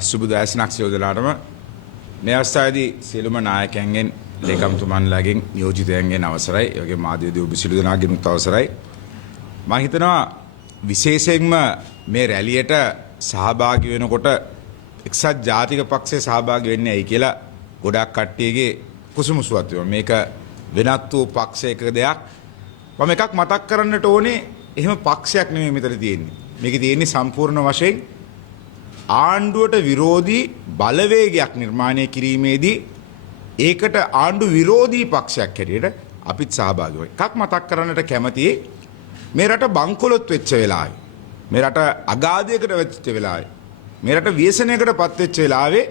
සුබදෑසනක් සියලුදෙනාටම මේ අවස්ථාවේදී සියලුම නායකයන්ගෙන් ලේකම්තුමන්ලාගෙන් නියෝජිතයන්ගෙන් අවසරයි. ඒ වගේම මාධ්‍යවේදී ඔබ සියලු දෙනාගෙනුත් අවසරයි. මම හිතනවා විශේෂයෙන්ම මේ රැලියට සහභාගී වෙනකොට එක්සත් ජාතික පක්ෂයේ සහභාගී වෙන්නේ ඇයි කියලා ගොඩක් කට්ටියගේ කුසුමුසුවක් තියෙනවා. මේක වෙනත් වූ පක්ෂයක දෙයක්. මම එකක් මතක් කරන්නට ඕනේ. එහෙම පක්ෂයක් නෙමෙයි මෙතන තියෙන්නේ. මේකේ තියෙන්නේ සම්පූර්ණ වශයෙන් ආණ්ඩුවට විරෝධී බලවේගයක් නිර්මාණය කිරීමේදී ඒකට ආණ්ඩු විරෝධී පක්ෂයක් හැටියට අපිත් සහභාගී වෙයි. එකක් මතක් කරන්නට කැමතියි. මේ රට බංකොලොත් වෙච්ච වෙලාවේ, මේ රට අගාධයකට වෙච්ච වෙලාවේ, මේ රට ව්‍යසනයකටපත් වෙච්ච වෙලාවේ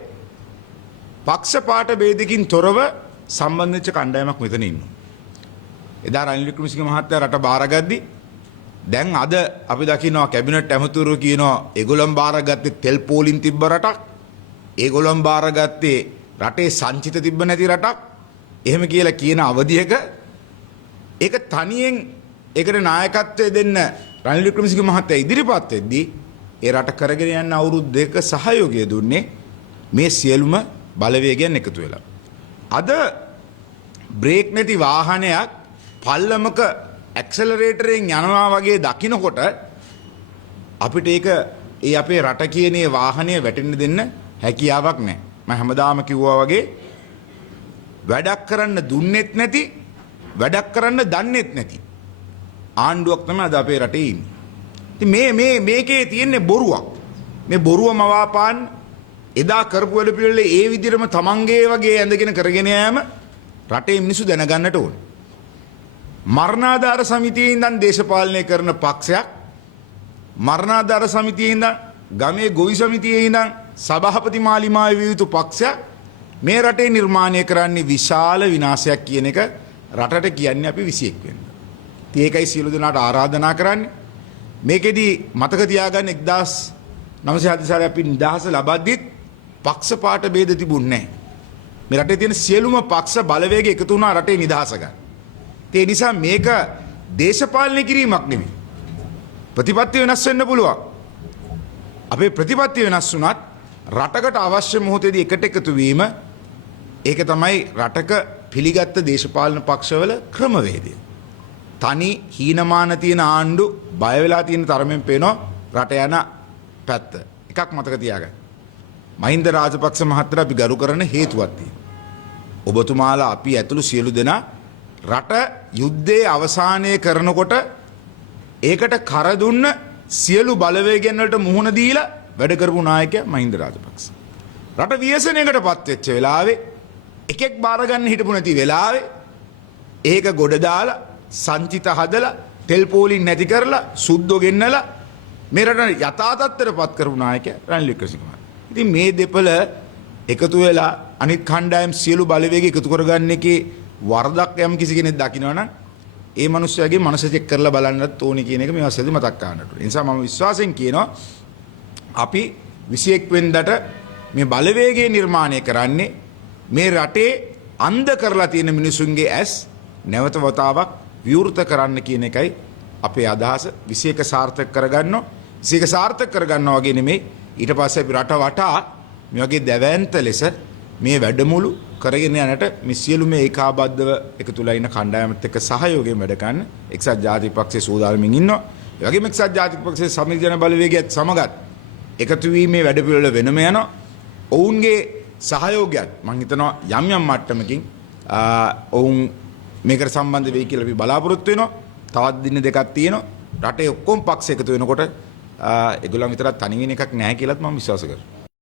පක්ෂපාත ભેදකින් තොරව සම්බන්ධ වෙච්ච කණ්ඩායමක් මෙතන ඉන්නවා. එදා රනිල් වික්‍රමසිංහ මහත්තයා රට බාරගද්දි දැන් අද අපි දකිනවා කැබිනට් ඇමතුරු කියනවා ඒගොල්ලන් බාරගත්තේ තෙල් පෝලින් තිබ්බ රටක්, ඒගොල්ලන් බාරගත්තේ රටේ සංචිත තිබ්බ නැති රටක්, එහෙම කියලා කියන අවධියක ඒක තනියෙන් ඒකට නායකත්වය දෙන්න රනිල් වික්‍රමසිංහ මහත්තයා ඉදිරිපත් වෙද්දී ඒ රට කරගෙන යන අවුරුදු දෙක සහයෝගය දුන්නේ මේ සියලුම බලවේගයන් එකතු වෙලා. අද බ්‍රේක් නැති වාහනයක් පල්ලමක ඇක්සලරේටරෙන් යනවා වගේ දකින්නකොට අපිට ඒක ඒ අපේ රට කියන ඒ වාහනය වැටෙන්න දෙන්න හැකියාවක් නැහැ. මම හැමදාම කිව්වා වගේ වැඩක් කරන්න දුන්නෙත් නැති, වැඩක් කරන්න දන්නෙත් නැති ආණ්ඩුවක් තමයි අද අපේ රටේ ඉන්නේ. ඉතින් මේකේ තියෙන්නේ බොරුවක්. මේ බොරුව මවාපාන්න එදා කරපු වැඩ පිළිවෙල ඒ විදිහටම තමන්ගේ වගේ ඇඳගෙන කරගෙන යෑම රටේ මිනිස්සු දැනගන්නට ඕනේ. මරණාධාර සමිතියේ ඉඳන් දේශපාලනය කරන පක්ෂයක්, මරණාධාර සමිතියේ ඉඳන් ගමේ ගොවි සමිතියේ ඉඳන් සභාපති මාලිමාවේ විය යුතු පක්ෂයක් මේ රටේ නිර්මාණය කරන්නේ විශාල විනාශයක් කියන එක රටට කියන්නේ අපි 21 වෙනිදා. ඉතින් ඒකයි සියලු දෙනාට ආරාධනා කරන්නේ. මේකෙදි මතක තියාගන්න 1947 සාලේ අපි නිදහස ලබද්දිත් පක්ෂපාත ભેද තිබුණේ නැහැ. මේ රටේ තියෙන සියලුම පක්ෂ බලවේග එකතු වුණා රටේ නිදහස ගන්න. ඒ නිසා මේක දේශපාලනය කිරීමක් නෙමෙයි. ප්‍රතිපත්ති වෙනස් වෙන්න පුළුවන්. අපේ ප්‍රතිපත්ති වෙනස් වුණත් රටකට අවශ්‍ය මොහොතේදී එකට එකතු වීම ඒක තමයි රටක පිළිගත් දේශපාලන පක්ෂවල ක්‍රමවේදය. තනි හීනමාන තියෙන ආණ්ඩු බය වෙලා තියෙන තරමෙන් පේනවා රට යන පැත්ත. එකක් මතක තියාගන්න. මහින්ද රාජපක්ෂ මහත්තයා අපි ගරු කරන හේතුවක් තියෙනවා. ඔබතුමාලා අපි ඇතුළු සියලු දෙනා රට යුද්ධයේ අවසානය කරනකොට ඒකට කර දුන්න සියලු බලවේගයන් වලට මුහුණ දීලා වැඩ කරපු නායකයා මහින්ද රාජපක්ෂ. රට ව්‍යසනයකටපත් වෙච්ච වෙලාවේ එකෙක් බාර ගන්න හිටපු නැති වෙලාවේ ඒක ගොඩ දාලා සංචිත හදලා තෙල් පෝලින් නැති කරලා සුද්ධෝ ගෙන්නලා මේ රට යථා තත්ත්වයටපත් කරපු නායකයා රනිල් වික්‍රමසිංහ මහත්තයා. ඉතින් මේ දෙපළ එකතු වෙලා අනිත් කණ්ඩායම් සියලු බලවේග එකතු කරගන්න එකේ වරදක් යම් කිසි කෙනෙක් දකින්නවනම් ඒ මිනිස්යාගේ මනස චෙක් කරලා බලන්නත් ඕනේ කියන එක මේ අවස්ථාවේදී මතක් කරගන්නට ඕනේ. ඒ නිසා මම විශ්වාසයෙන් කියනවා අපි 21 වෙනිදාට මේ බලවේගය නිර්මාණය කරන්නේ මේ රටේ අන්ධ කරලා තියෙන මිනිසුන්ගේ ඇස් නැවත වතාවක් විවෘත කරන්න කියන එකයි අපේ අදහස. 21 සාර්ථක කරගන්නවා. 21 සාර්ථක කරගන්නවා වගේ නෙමෙයි ඊට පස්සේ අපි රට වටා මේ වගේ දැවැන්ත ලෙස මේ වැඩමුළු කරගෙන යනට මේ සියලුම ඒකාබද්ධව එකතුලා ඉන්න කණ්ඩායමත් එක්ක සහයෝගයෙන් වැඩ කරන්න එක්සත් ජාතික පක්ෂයේ සූදානමින් ඉන්නවා. ඒ වගේම එක්සත් ජාතික පක්ෂයේ සමිති ජන බලවේගයත් සමගත් එකතු වීමේ වැඩ පිළිවෙල වෙනම යනවා. ඔවුන්ගේ සහයෝගයත් මම හිතනවා යම් යම් මට්ටමකින් ඔවුන් මේකට සම්බන්ධ වෙයි කියලා අපි බලාපොරොත්තු වෙනවා. තවත් දින දෙකක් තියෙනවා. රටේ ඔක්කොම පක්ෂ එකතු වෙනකොට ඒගොල්ලන් විතරක් තනි වෙන එකක් නැහැ කියලාත් මම විශ්වාස කරනවා.